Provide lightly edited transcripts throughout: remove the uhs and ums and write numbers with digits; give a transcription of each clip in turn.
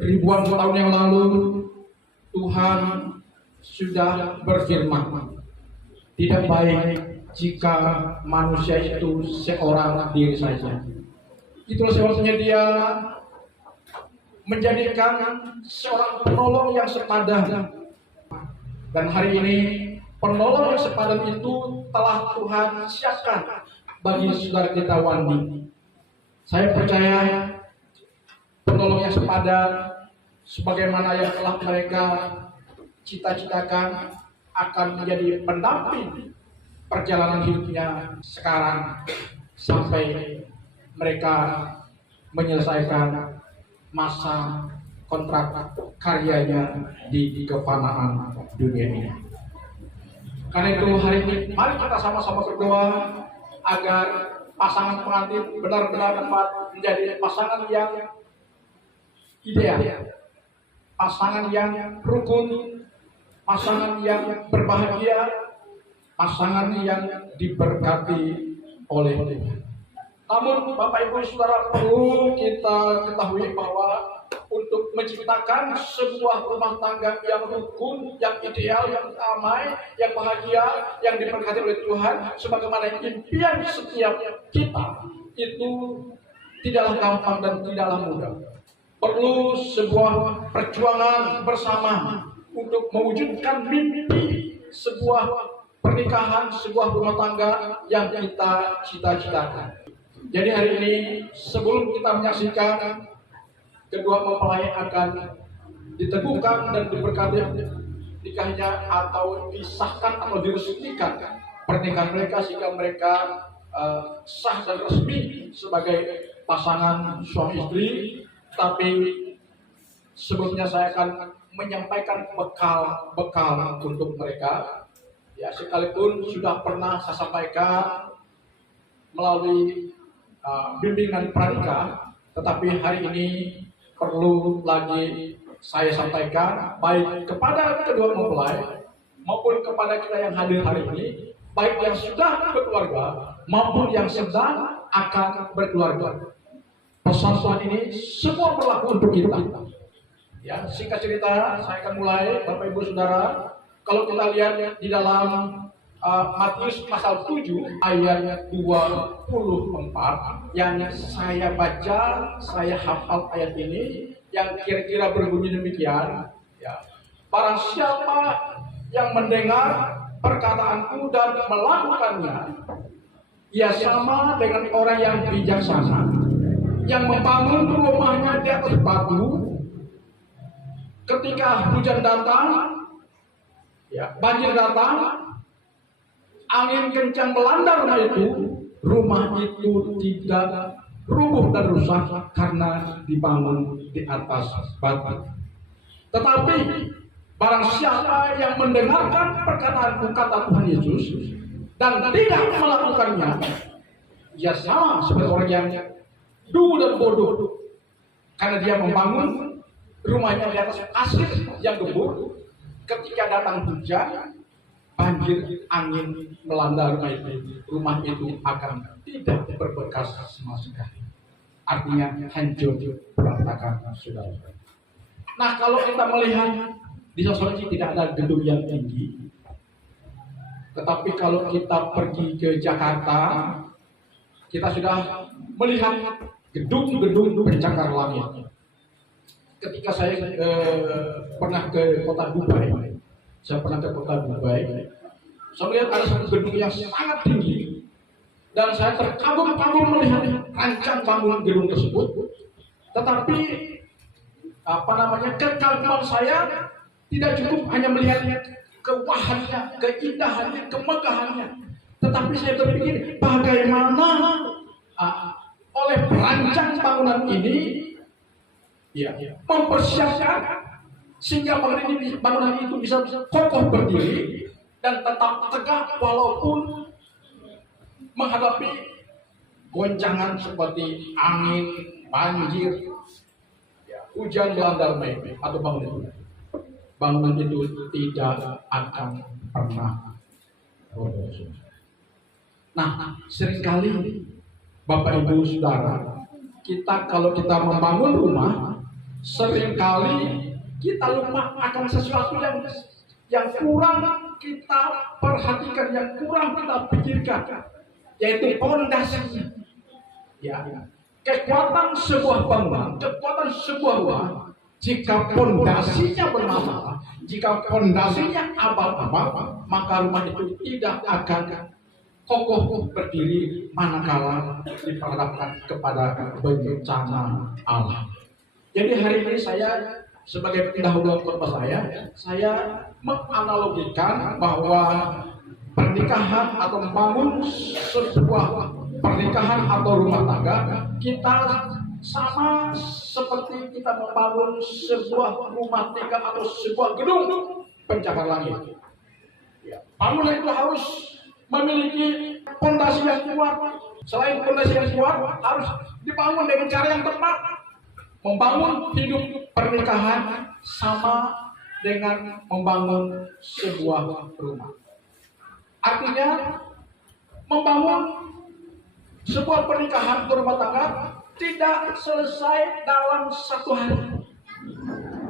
ribuan tahun yang lalu Tuhan sudah berfirman, tidak baik jika manusia itu seorang diri saja. Itulah sebabnya Dia menjadikan seorang penolong yang sepadan. Dan hari ini penolong yang sepadan itu telah Tuhan siapkan bagi saudara kita Wandi. Saya percaya penolong yang sepadan sebagaimana yang telah mereka cita-citakan akan menjadi pendamping perjalanan hidupnya sekarang sampai mereka menyelesaikan masa kontrak karyanya di kefanaan dunia ini. Karena itu hari ini mari kita sama-sama berdoa agar pasangan pengantin benar-benar dapat menjadi pasangan yang ideal, pasangan yang rukun, pasangan yang berbahagia, pasangan yang diberkati oleh Tuhan. Namun Bapak Ibu Saudara, perlu kita ketahui bahwa untuk menciptakan sebuah rumah tangga yang rukun, yang ideal, yang damai, yang bahagia, yang diberkati oleh Tuhan, sebagaimana impian setiap kita, itu tidaklah gampang dan tidaklah mudah. Perlu sebuah perjuangan bersama untuk mewujudkan mimpi sebuah pernikahan, sebuah rumah tangga yang kita cita-citakan. Jadi hari ini sebelum kita menyaksikan kedua mempelai akan diteguhkan dan diberkati nikahnya atau disahkan atau diresmikan pernikahan mereka sehingga mereka sah dan resmi sebagai pasangan suami istri. Tapi sebelumnya saya akan menyampaikan bekal untuk mereka. Ya, sekalipun sudah pernah saya sampaikan melalui bimbingan pranikah, tetapi hari ini perlu lagi saya sampaikan baik kepada kedua mempelai maupun kepada kita yang hadir hari ini, baik yang sudah berkeluarga maupun yang sedang akan berkeluarga. Pesan Tuhan ini semua berlaku untuk kita. Ya, singkat cerita, saya akan mulai, Bapak Ibu Saudara. Kalau kita lihat di dalam Matius pasal 7 ayat 24 yang saya baca, saya hafal ayat ini yang kira-kira berbunyi demikian, ya. Barang siapa yang mendengar perkataanku dan melakukannya, ia sama dengan orang yang bijaksana yang membangun rumahnya di atas batu. Ketika hujan datang, ya, banjir datang, angin kencang melanda rumah itu tidak rubuh dan rusak karena dibangun di atas batu. Tetapi barang siapa yang mendengarkan perkataanku, kata Tuhan Yesus, dan tidak melakukannya, ia sama seperti orang yang dulu dan bodoh, karena dia membangun rumahnya di atas pasir yang gembur. Ketika datang hujan, banjir, angin melanda rumah itu akan tidak berbekas sama sekali. Artinya hancur berantakan, saudara. Nah, kalau kita melihat di Sulawesi tidak ada gedung yang tinggi, tetapi kalau kita pergi ke Jakarta, kita sudah melihat gedung-gedung pencakar langit. Ketika saya pernah ke kota Dubai, saya melihat ada satu gedung yang sangat tinggi, dan saya terkagum-kagum melihat rancang bangunan gedung tersebut. Tetapi kekaguman saya tidak cukup hanya melihat kewahannya, keindahannya, kemegahannya, tetapi saya berpikir bagaimana oleh perancang bangunan ini, ya, mempersiapkan sehingga bangunan itu bisa kokoh berdiri dan tetap tegak walaupun menghadapi goncangan seperti angin, banjir, ya, hujan melanda atau bangunan. Bangunan itu tidak akan pernah roboh. Nah, seringkali Bapak Ibu Saudara, kalau kita membangun rumah, seringkali kita lupa akan sesuatu yang kurang kita perhatikan, yang kurang kita pikirkan, yaitu pondasinya. Ya, kekuatan sebuah bangunan, kekuatan sebuah rumah, jika pondasinya bermasalah, jika pondasinya abal-abal, maka rumah itu tidak akan kokoh berdiri manakala diperhadapkan kepada bencana alam. Jadi hari ini saya sebagai pendahulu khotbah saya menganalogikan bahwa pernikahan atau membangun sebuah pernikahan atau rumah tangga kita sama seperti kita membangun sebuah rumah tangga atau sebuah gedung pencakar langit. Ya, bangunan itu harus memiliki fondasi yang kuat. Selain fondasi yang kuat, harus dibangun dengan cara yang tepat. Membangun hidup pernikahan sama dengan membangun sebuah rumah. Artinya, membangun sebuah pernikahan atau rumah tangga tidak selesai dalam satu hari.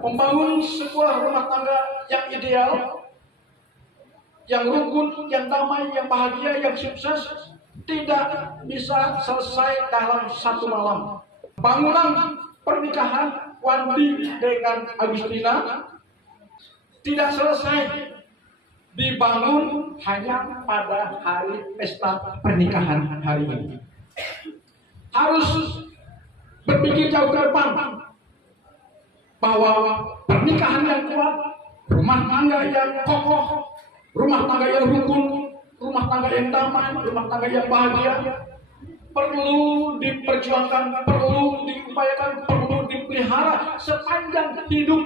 Membangun sebuah rumah tangga yang ideal, yang rukun, yang damai, yang bahagia, yang sukses tidak bisa selesai dalam satu malam. Bangunan pernikahan Wandi dengan Agustina tidak selesai dibangun hanya pada hari pesta pernikahan hari ini. Harus berpikir jauh ke depan bahwa pernikahan yang kuat, rumah tangga yang kokoh, rumah tangga yang rukun, rumah tangga yang damai, rumah tangga yang bahagia perlu diperjuangkan, perlu diupayakan, perlu dipelihara sepanjang hidup.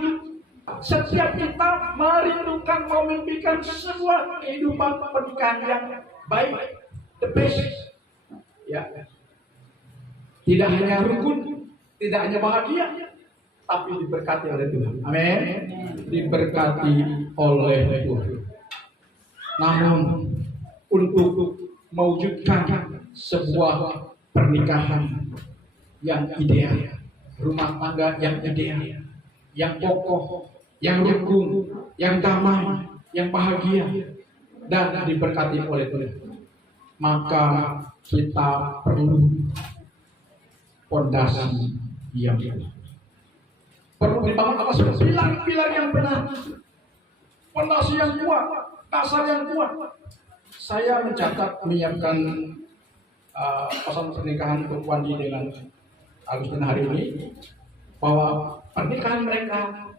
Setiap kita merindukan, memimpikan sebuah kehidupan pernikahan yang baik, the best. Ya, tidak hanya rukun, tidak hanya bahagia, tapi diberkati oleh Tuhan. Amin. Diberkati oleh Tuhan. Namun untuk mewujudkan sebuah pernikahan yang ideal, rumah tangga yang ideal, yang kokoh, yang rukun, yang damai, yang bahagia, dan diberkati oleh Tuhan, maka kita perlu fondasi yang kuat. Perlu dibangun atas pilar-pilar yang benar, fondasi yang kuat, dasar yang kuat. Saya mencatat menyiapkan pesan pernikahan untuk Wandi dengan Agustina hari ini, bahwa pernikahan mereka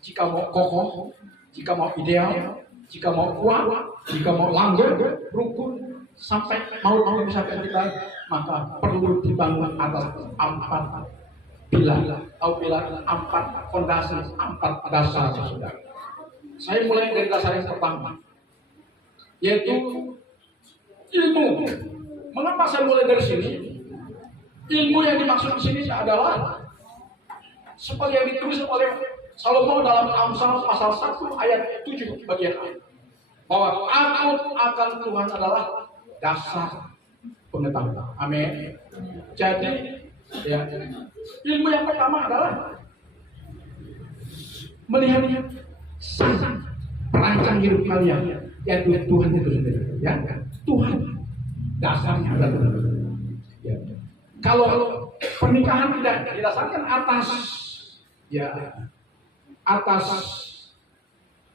jika mau kokoh, jika mau ideal, jika mau kuat, jika mau langgeng, rukun, sampai mau memisahkan kita, maka perlu dibangun atas 4 pilar, atau pilar 4 fondasi, 4 dasar, saudara. Saya mulai dari dasar yang pertama, yaitu ilmu. Mengapa saya mulai dari sini? Ilmu yang dimaksud di sini adalah seperti yang ditulis oleh Salomo dalam Amsal pasal 1 ayat 7 bagian A, bahwa takut akan Tuhan adalah dasar pengetahuan. Amin. Jadi, ya, ilmu yang pertama adalah melihat sang perancang hidup kalian, yaitu Tuhan itu sendiri. Ya, Tuhan dasarnya adalah Tuhan. Ya. Kalau pernikahan tidak didasarkan atas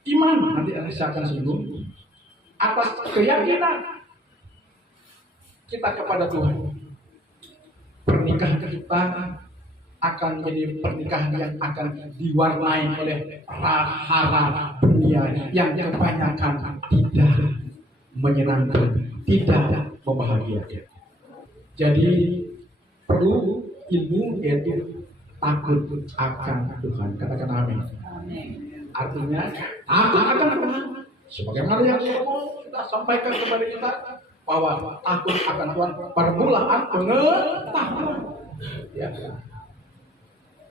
iman, nanti saya akan singgung, atas keyakinan kita kepada Tuhan, pernikahan kita akan menjadi pernikahan yang akan diwarnai oleh hara dunia yang kebanyakan tidak menyenangkan, tidak membahagiakan. Jadi perlu ilmu, yaitu takut akan Tuhan. Katakan amin. Artinya takut akan Tuhan, sebagaimana yang Salomo sudah sampaikan kepada kita, bahwa takut akan Tuhan permulaan pengetahuan. Ya.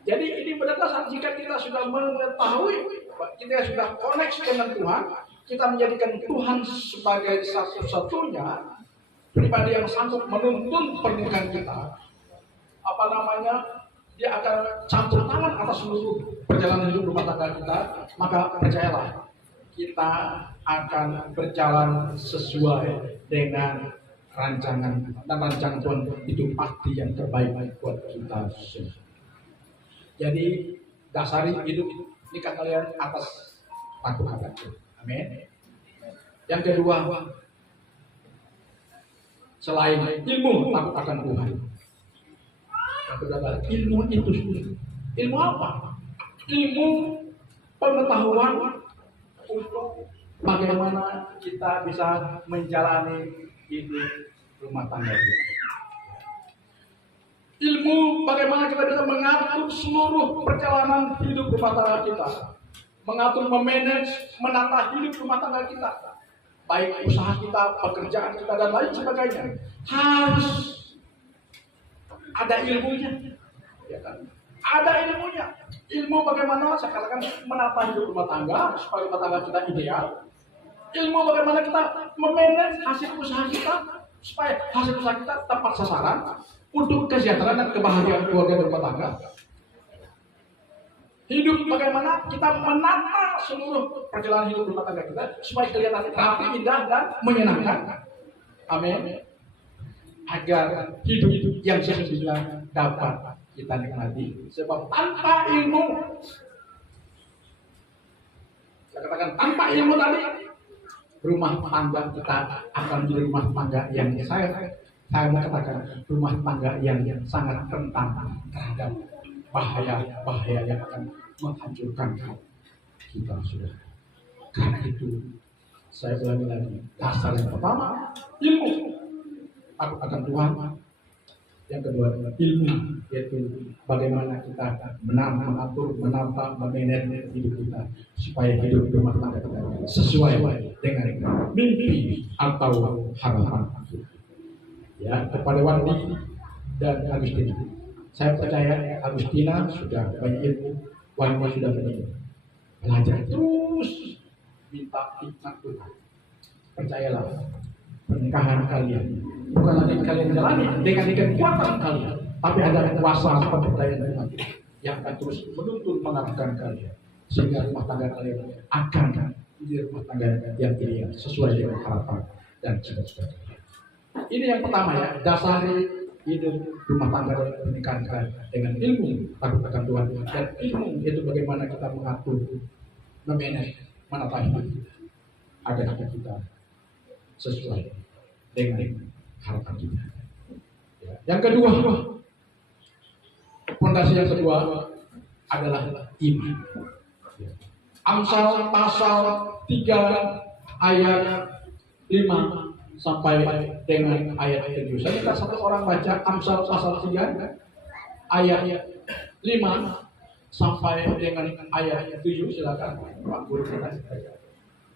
Jadi ini berdasar jika kita sudah mengetahui, kita sudah koneksi dengan Tuhan, kita menjadikan Tuhan sebagai satu-satunya pribadi yang sanggup menuntun pernikahan kita. dia akan campur tangan atas seluruh perjalanan hidup rumah tangga kita, maka percayalah, kita akan berjalan sesuai dengan rancangan dan rancangan Tuhan itu pasti yang terbaik buat kita semua. Jadi dasari hidup nikah kalian atas takut akan Tuhan. Amin. Yang kedua, selain ilmu takut akan Tuhan, yang kedua adalah ilmu itu sendiri. Ilmu apa? Ilmu pengetahuan untuk bagaimana kita bisa menjalani hidup rumah tangga kita. Ilmu bagaimana kita bisa mengatur seluruh perjalanan hidup rumah tangga kita, mengatur, memanage, menata hidup rumah tangga kita, baik usaha kita, pekerjaan kita, dan lain sebagainya. Harus ada ilmunya, ya kan? Ada ilmunya. Ilmu bagaimana saya katakan menata hidup rumah tangga supaya rumah tangga kita ideal. Ilmu bagaimana kita memanage hasil usaha kita supaya hasil usaha kita tepat sasaran untuk kesejahteraan dan kebahagiaan keluarga dan rumah tangga. Hidup bagaimana kita menata seluruh perjalanan hidup rumah tangga kita supaya kelihatan rapi, indah, dan menyenangkan. Amin. Agar hidup yang sesungguhnya dapat kita nikmati. Sebab tanpa ilmu, saya katakan tanpa ilmu tadi, rumah tangga kita akan menjadi rumah tangga yang saya mau katakan rumah tangga yang sangat rentan terhadap bahaya yang akan menghancurkan kita sudah. Karena itu saya ulangi lagi, dasar yang pertama ilmu takut akan Tuhan. Yang kedua adalah ilmu, yaitu bagaimana kita mengatur, menata, memanage hidup kita supaya hidup rumah tangga kita sesuai dengan mimpi atau harapan. Ya, kepada Wandi dan Agustina, saya percaya Agustina sudah banyak ilmu, Wandi sudah banyak ilmu. Belajar terus, minta hikmat Tuhan. Percayalah, pernikahan kalian bukan lagi kalian jalani dengan kekuatan kalian, tapi ada kuasa pemberdayaan Tuhan yang akan terus menuntun mengarahkan kalian sehingga rumah tangga kalian akan menjadi rumah tangga yang ideal sesuai dengan harapan dan cita-cita kalian. Ini yang pertama ya, dasari hidup rumah tangga dan pernikahan kalian dengan ilmu takut akan Tuhan, dan ilmu itu bagaimana kita mengatur, memanage, menata hidup kita agar hidup kita sesuai dengan harapan kita. Ya. Yang kedua, fondasi yang kedua adalah iman. Ya. Amsal pasal 3 ayat 5 sampai dengan ayat 7. Saya minta satu orang baca Amsal pasal 3 ayat 5 sampai dengan ayat 7. Silakan Pak Guru kita.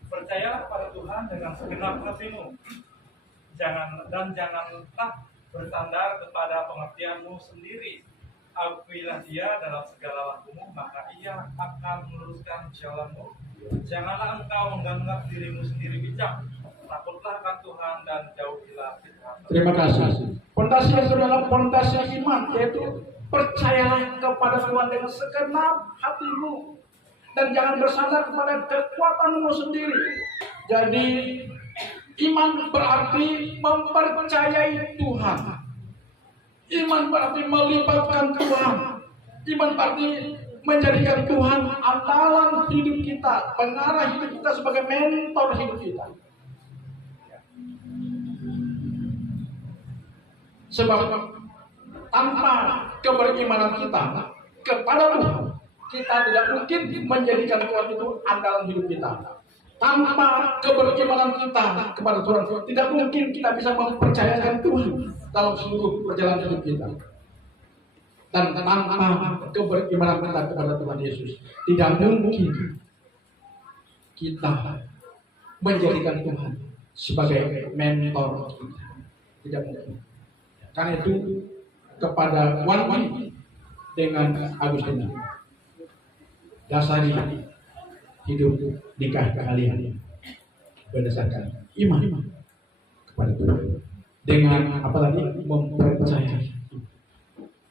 Percayalah pada Tuhan dengan segenap hatimu. Janganlah bersandar kepada pengertianmu sendiri. Akuilah Dia dalam segala lakumu, maka Ia akan meluruskan jalanmu. Janganlah engkau menganggap dirimu sendiri bijak. Takutlah akan Tuhan dan jauhilah kejahatan. Terima kasih. Fondasi yang kedua adalah fondasi iman, yaitu percayalah kepada Tuhan dengan segenap hatimu dan jangan bersandar kepada kekuatanmu sendiri. Jadi iman berarti mempercayai Tuhan. Iman berarti melibatkan Tuhan. Iman berarti menjadikan Tuhan andalan hidup kita, pengarah hidup kita sebagai mentor hidup kita. Sebab tanpa keberimanan kita kepada Tuhan, kita tidak mungkin menjadikan Tuhan itu andalan hidup kita. Tanpa keberimanan kita kepada Tuhan, tidak mungkin kita bisa mempercayakan Tuhan dalam seluruh perjalanan hidup kita. Dan tanpa keberimanan kita kepada Tuhan Yesus, tidak mungkin kita menjadikan Tuhan sebagai mentor kita. Tidak mungkin. Karena itu kepada Wandi dengan Agustina, dasari hidup nikah kalian berdasarkan iman kepada Tuhan dengan apa tadi, mempercayai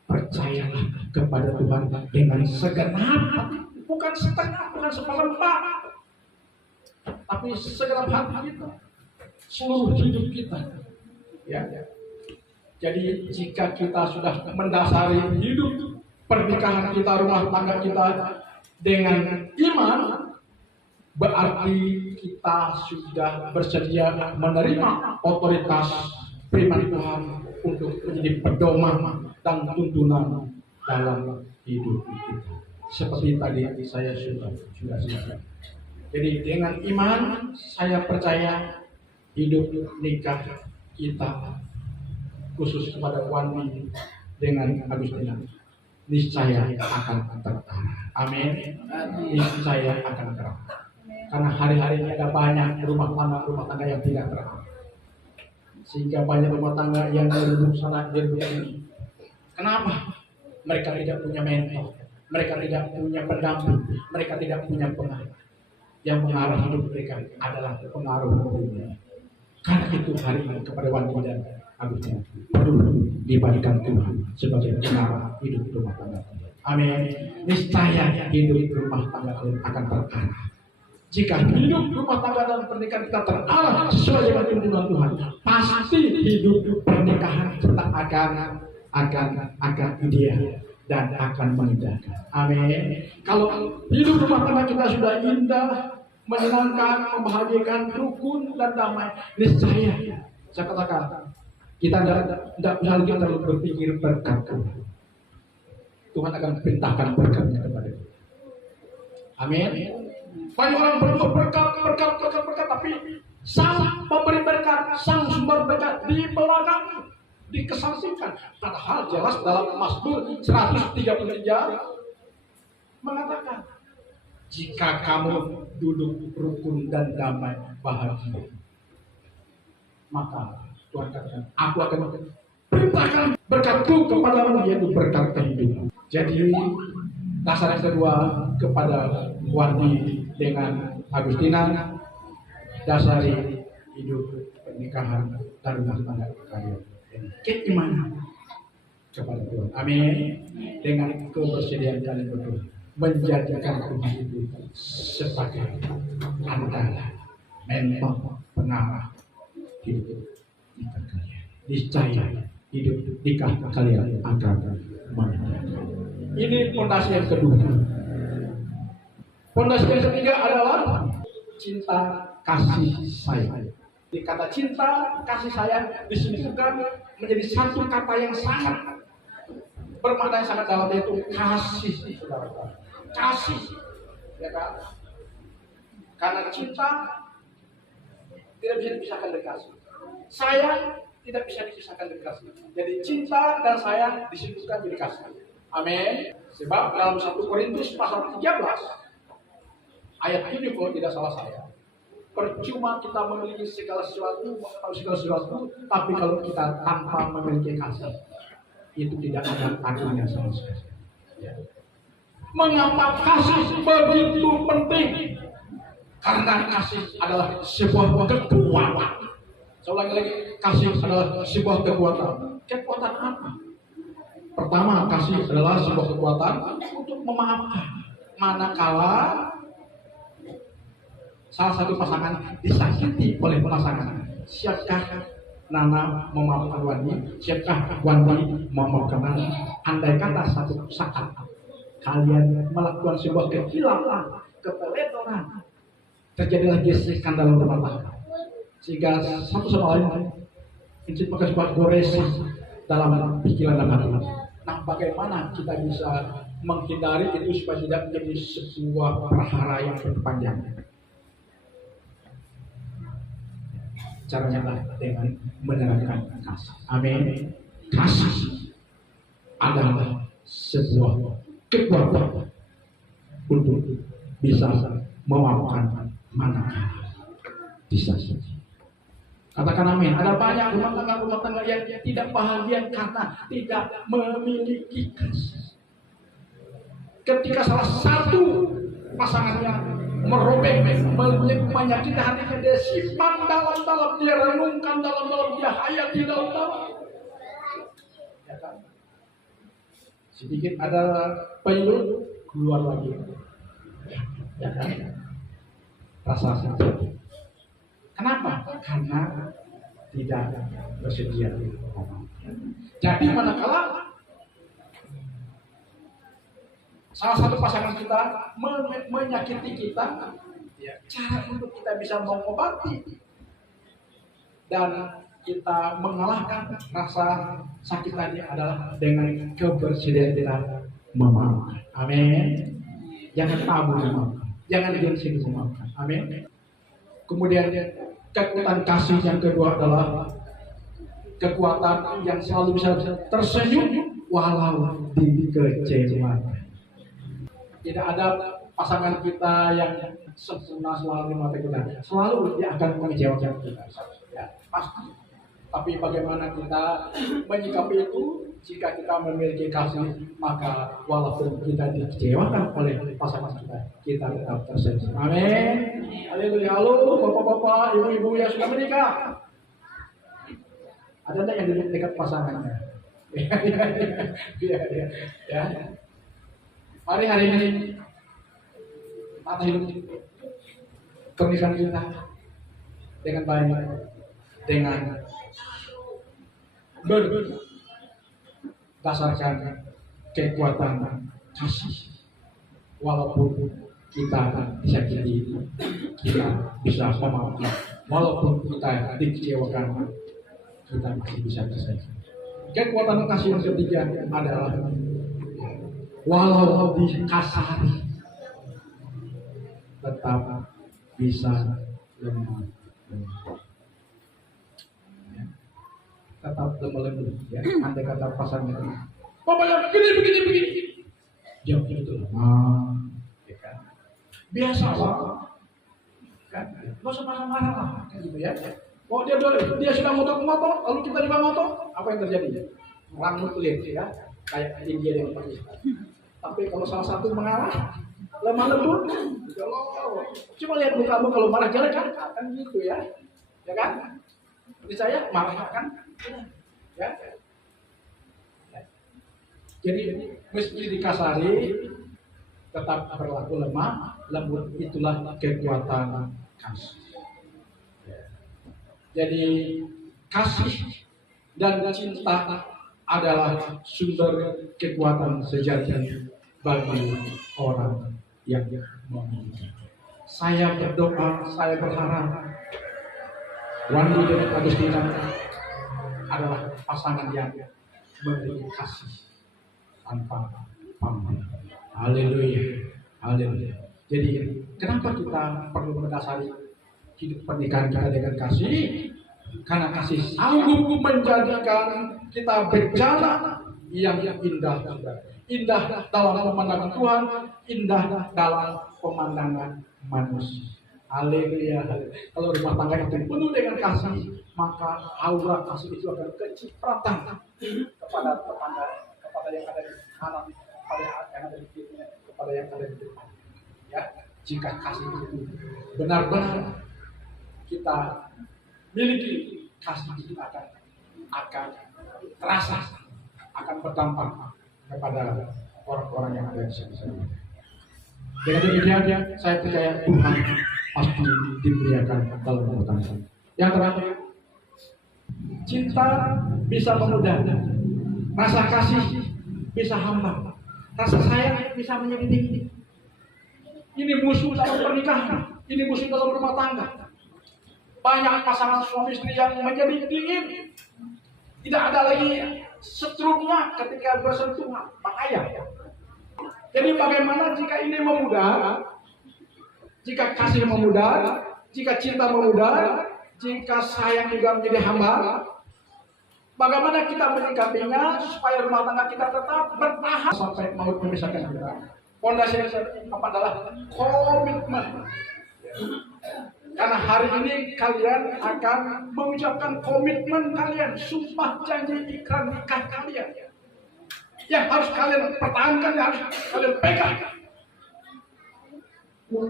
percayalah kepada Tuhan dengan segenap hati, bukan setengah, bukan seperempat, tapi segenap hati kita, seluruh hidup kita. Ya. Jadi jika kita sudah mendasari hidup pernikahan kita, rumah tangga kita dengan iman, berarti kita sudah bersedia menerima otoritas firman Tuhan untuk menjadi pedoman dan tuntunan dalam hidup kita. Seperti tadi saya sudah sebutkan. Jadi dengan iman saya percaya hidup nikah kita khusus kepada Wandi dengan Agustina niscaya akan terarah. Amin. Niscaya akan terarah. Karena hari-hari ini ada banyak rumah tangga yang tidak terarah. Sehingga banyak rumah tangga yang berlubuk sana berlubuk sini. Kenapa? Mereka tidak punya mentor, mereka tidak punya pendamping, mereka tidak punya pengarah. Yang mengarah hidup mereka adalah pengaruh dunia. Karena itu hari ini kepada Wandi dan Agustina perlu diberikan Tuhan sebagai pengarah hidup rumah tangga. Amin. Niscaya hidup rumah tangga akan terarah. Jika hidup rumah tangga dan pernikahan kita terarah sesuai dengan tuntunan Tuhan, pasti hidup pernikahan kita akan ideal dan akan mengindahkan. Amin. Kalau hidup rumah tangga kita sudah indah, menyenangkan, membahagiakan, rukun dan damai, niscaya saya katakan kita tidak bisa lagi terlalu berpikir berkat Tuhan. Tuhan akan perintahkan berkatnya kepada kita. Amin. Banyak orang berdoa berkat, tapi sang pemberi berkat, sang sumber berkat di belakang dikesampingkan. Padahal jelas dalam Mazmur 133 mengatakan, jika kamu duduk rukun dan damai bahagia, maka Tuhan katakan, aku akan perintahkan berkatku kepadamu, yaitu berkat kehidupan. Jadi dasar yang kedua kepada Wandi dengan Agustina, dasari hidup pernikahan dan rumah tangga kalian keimanan kepada Tuhan. Amin. Dengan kebersediaan kalian berdua menjadikan Tuhan itu sebagai andalan, mentor, pengarah hidup nikah kalian. Niscaya hidup nikah kalian akan menyenangkan. Ini fondasi yang kedua. Fondasi yang ketiga adalah cinta kasih sayang. Di kata cinta kasih sayang disebutkan menjadi satu kata yang sangat bermakna yang sangat dalam, yaitu kasih, saudara. Kasih, ya kan? Karena cinta tidak bisa dipisahkan dari kasih. Sayang tidak bisa dipisahkan dari kasih. Jadi cinta dan sayang disebutkan jadi kasih. Amin. Sebab dalam 1 Korintus pasal 13 ayat 7 kalau tidak salah saya, percuma kita memiliki segala sesuatu, tapi kalau kita tanpa memiliki kasih, itu tidak ada artinya sama sekali. Ya. Mengapa kasih begitu penting? Karena kasih adalah sebuah kekuatan. Saya ulangi lagi, kasih adalah sebuah kekuatan. Kekuatan apa? Pertama, kasih adalah sebuah kekuatan untuk memaafkan. Manakala salah satu pasangan disakiti oleh pasangan, siapkah Nana memaafkan Wandi? Siapkah Wandi memaafkan Nana? Andai kata satu saat kalian melakukan sebuah kehilapan, kepeledoran, terjadilah gesekan dalam rumah tangga, sehingga satu sama lain menciptakan sebuah goresan dalam pikiran dan hati. Nah, bagaimana kita bisa menghindari itu supaya tidak menjadi sebuah perhara yang berpanjang? Caranya adalah dengan menerapkan kasih. Amin. Kasih adalah sebuah kekuatan untuk bisa memaafkan manakala disakiti. Katakan amin. Ada banyak rumah tangga yang tidak bahagia karena tidak memiliki kasih. Ketika salah satu pasangannya merobek, menyakiti hatinya, dia simpan dalam-dalam, dia renungkan dalam-dalam, dia hayati dalam-dalam. Ya kan? sedikit ada payung keluar lagi, ya kan? Rasa sakit. Kenapa? Karena tidak bersedia. Jadi manakala salah satu pasangan kita menyakiti kita, ya, cara untuk kita bisa mengobati dan kita mengalahkan rasa sakit tadi adalah dengan kebersediaan kita memaafkan. Amin. Jangan tabu memaafkan, jangan gengsi memaafkan. Amin. Kemudian kekuatan kasih yang kedua adalah kekuatan yang selalu bisa tersenyum walau dikecewakan. Tidak ada pasangan kita yang sempurna selalu mata kita. Selalu dia akan mengecewakan kita. Ya, pasti. Tapi bagaimana kita menyikapi itu? Jika kita memiliki kasih, maka walaupun kita dikecewakan oleh pasangan kita tetap tersenyum. Amin. Haleluya. Halo, bapak-bapak, ibu-ibu yang sudah menikah. Ada enggak yang dekat pasangannya? Ya. Mari hari ini tata hidup pernikahan kita dengan baik, dengan berdasarkan kekuatan kasih. Walaupun kita disakiti, kita bisa memaafkan. Walaupun kita dikecewakan, kita masih bisa tersenyum. Kekuatan kasih yang ketiga adalah walau dikasari tetap bisa lemah lembut. Tetap lemah lembut. Ya, andai kata pasangan, Bapak yang begini. Dia begitu lemah, ya kan? Biasa lah, kan? Gak usah marah-marah lah, kan gitu ya. Oh dia sudah ngotot-ngotot, lalu kita juga ngotot, apa yang terjadi? Rambut kulit, ya, kayak India dengan Pakistan. Tapi kalau salah satu mengalah, lemah lembut, cuma lihat mukamu kalau marah jelek kan gitu ya kan? Seperti saya marah kan, ya. Jadi meski dikasari, tetap berlaku lemah lembut, itulah kekuatan kasih. Jadi kasih dan cinta adalah sumber kekuatan sejati bagi orang yang memiliki. Saya berdoa, saya berharap Wandi dan Agustina adalah pasangan yang memiliki kasih tanpa pamrih. Haleluya, haleluya. Jadi kenapa kita perlu mendasari hidup pernikahan kita dengan kasih? Karena kasih sanggup menjadikan kita berjalan yang indah, indah dalam pemandangan Tuhan, indah dalam pemandangan manusia. Haleluya. Kalau rumah tangga itu penuh dengan kasih, maka aura kasih itu akan kecipratan kepada tetangga, kepada yang ada di kanan, kepada yang ada di kiri, kepada yang ada di depan. Ya, jika kasih itu benar-benar kita miliki, kasih itu akan terasa, akan berdampak kepada orang-orang yang ada di sini. Dengan demikian, saya percaya Tuhan pasti dimuliakan dalam rumah tangga. Yang terakhir, cinta bisa memudah, rasa kasih bisa hambar, rasa sayang bisa menyakiti. Ini musuh dalam pernikahan, ini musuh dalam rumah tangga. Banyak pasangan suami istri yang menjadi dingin, tidak ada lagi setrumnya ketika bersentuhan, bahaya. Jadi bagaimana jika ini memudar, jika kasih memudar, jika cinta memudar, jika sayang juga menjadi hamba, bagaimana kita menyikapinya supaya rumah tangga kita tetap bertahan sampai maut memisahkan kita? Fondasi yang apa adalah komitmen. Karena hari ini kalian akan mengucapkan komitmen kalian, sumpah janji ikrar nikah kalian. Yang harus kalian pertahankan, yang harus kalian pegang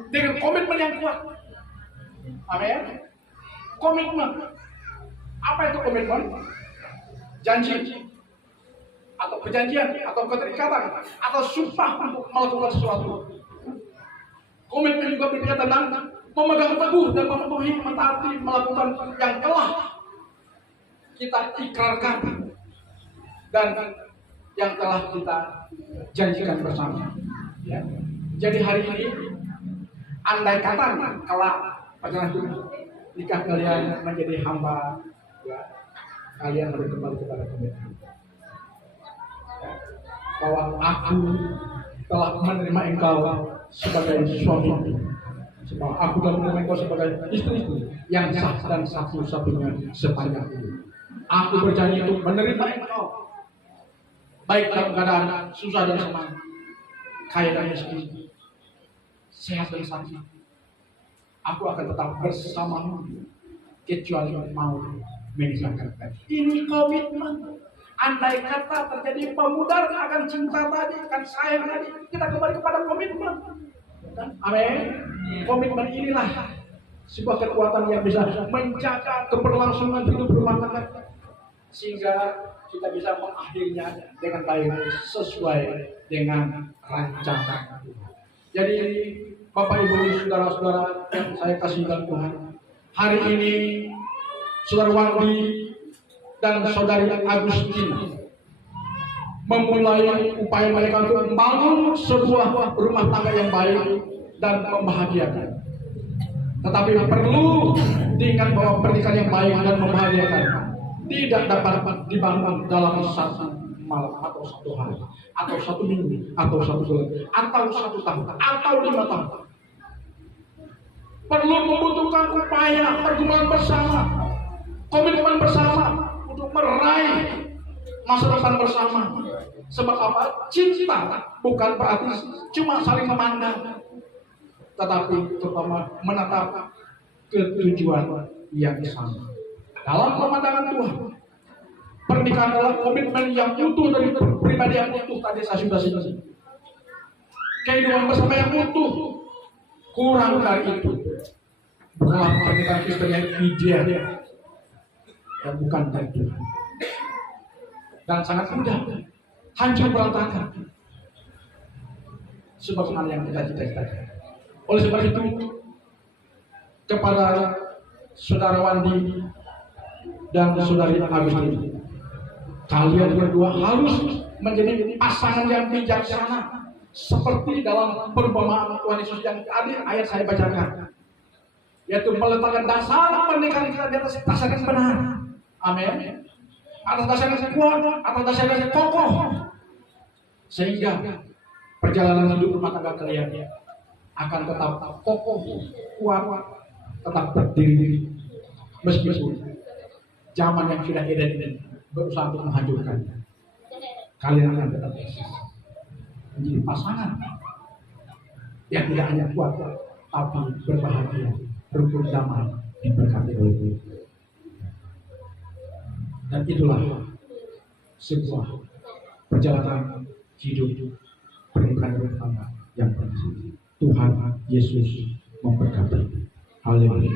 dengan komitmen yang kuat. Amin. Komitmen. Apa itu komitmen? Janji. atau perjanjian, atau keterikatan, atau sumpah untuk melakukan sesuatu. Komitmen juga berbicara tentang memegang teguh dan memenuhi, mentaati, melakukan yang telah kita ikrarkan dan yang telah kita janjikan bersama. Ya. Jadi hari ini, andai kata kalau perjalanan nikah kalian menjadi hamba, ya, kalian harus kembali kepada komitmen. Ya. Bahwa aku telah menerima engkau sebagai suami, sebab aku telah menerima engkau sebagai istri yang sah dan satu-satunya sepanjang hidup. Aku berjanji untuk menerima engkau, baik dalam keadaan susah dan senang, kaya dan miskin, sehat dan sakit. Aku akan tetap bersamamu kecuali mau memisahkan. Ini komitmen. Andai kata terjadi pemudar akan cinta tadi, akan sayang tadi, kita kembali kepada komitmen. Amin. Komitmen inilah sebuah kekuatan yang bisa menjaga keberlangsungan hidup rumah tangga, sehingga kita bisa mengakhirinya dengan baik sesuai dengan rancangan Tuhan. Jadi Bapak Ibu saudara-saudara yang saya kasihkan Tuhan, hari ini Saudara Wandi dan Saudari Agustina memulai upaya mereka untuk membangun sebuah rumah tangga yang baik dan membahagiakan. Tetapi perlu diingat bahwa pernikahan yang baik dan membahagiakan tidak dapat dibangun dalam satu malam atau satu hari atau satu minggu atau satu bulan atau satu tahun atau 5 tahun. Perlu membutuhkan upaya pergumulan bersama, komitmen bersama untuk meraih masa depan bersama. Sebab apa? Cinta bukan berarti cuma saling memandang, tetapi terutama menatap ke tujuan yang sama. Dalam pemandangan Tuhan, pernikahan adalah komitmen yang utuh dari pribadi yang utuh. Tadi saya sudah singgung. Kehidupan bersama yang utuh. Kurang dari itu, bukanlah pernikahan Kristen yang ideal dan bukan dari Tuhan. Dan sangat mudah hancur berantakan sebagaimana yang kita cita-citakan. Oleh sebab itu, kepada Saudara Wandi dan Saudari Agustina, kalian berdua harus menjadi pasangan yang bijaksana, seperti dalam perumpamaan Tuhan Yesus yang tadi ayat saya bacakan, yaitu meletakkan dasar pernikahan kita di atas dasar yang benar. Amin. Atas dasar yang kuat, atas dasar yang kokoh, sehingga perjalanan hidup rumah tangga kalian akan tetap kokoh, kuat, tetap berdiri, meskipun zaman yang sudah edan ini berusaha untuk menghancurkannya. Kalian akan tetap menjadi pasangan yang tidak hanya kuat, tapi berbahagia, rukun damai, diberkati oleh Tuhan. Dan itulah sebuah perjalanan hidup pernikahan rumah tangga yang berhasil. Tuhan Yesus memberkati. Haleluya.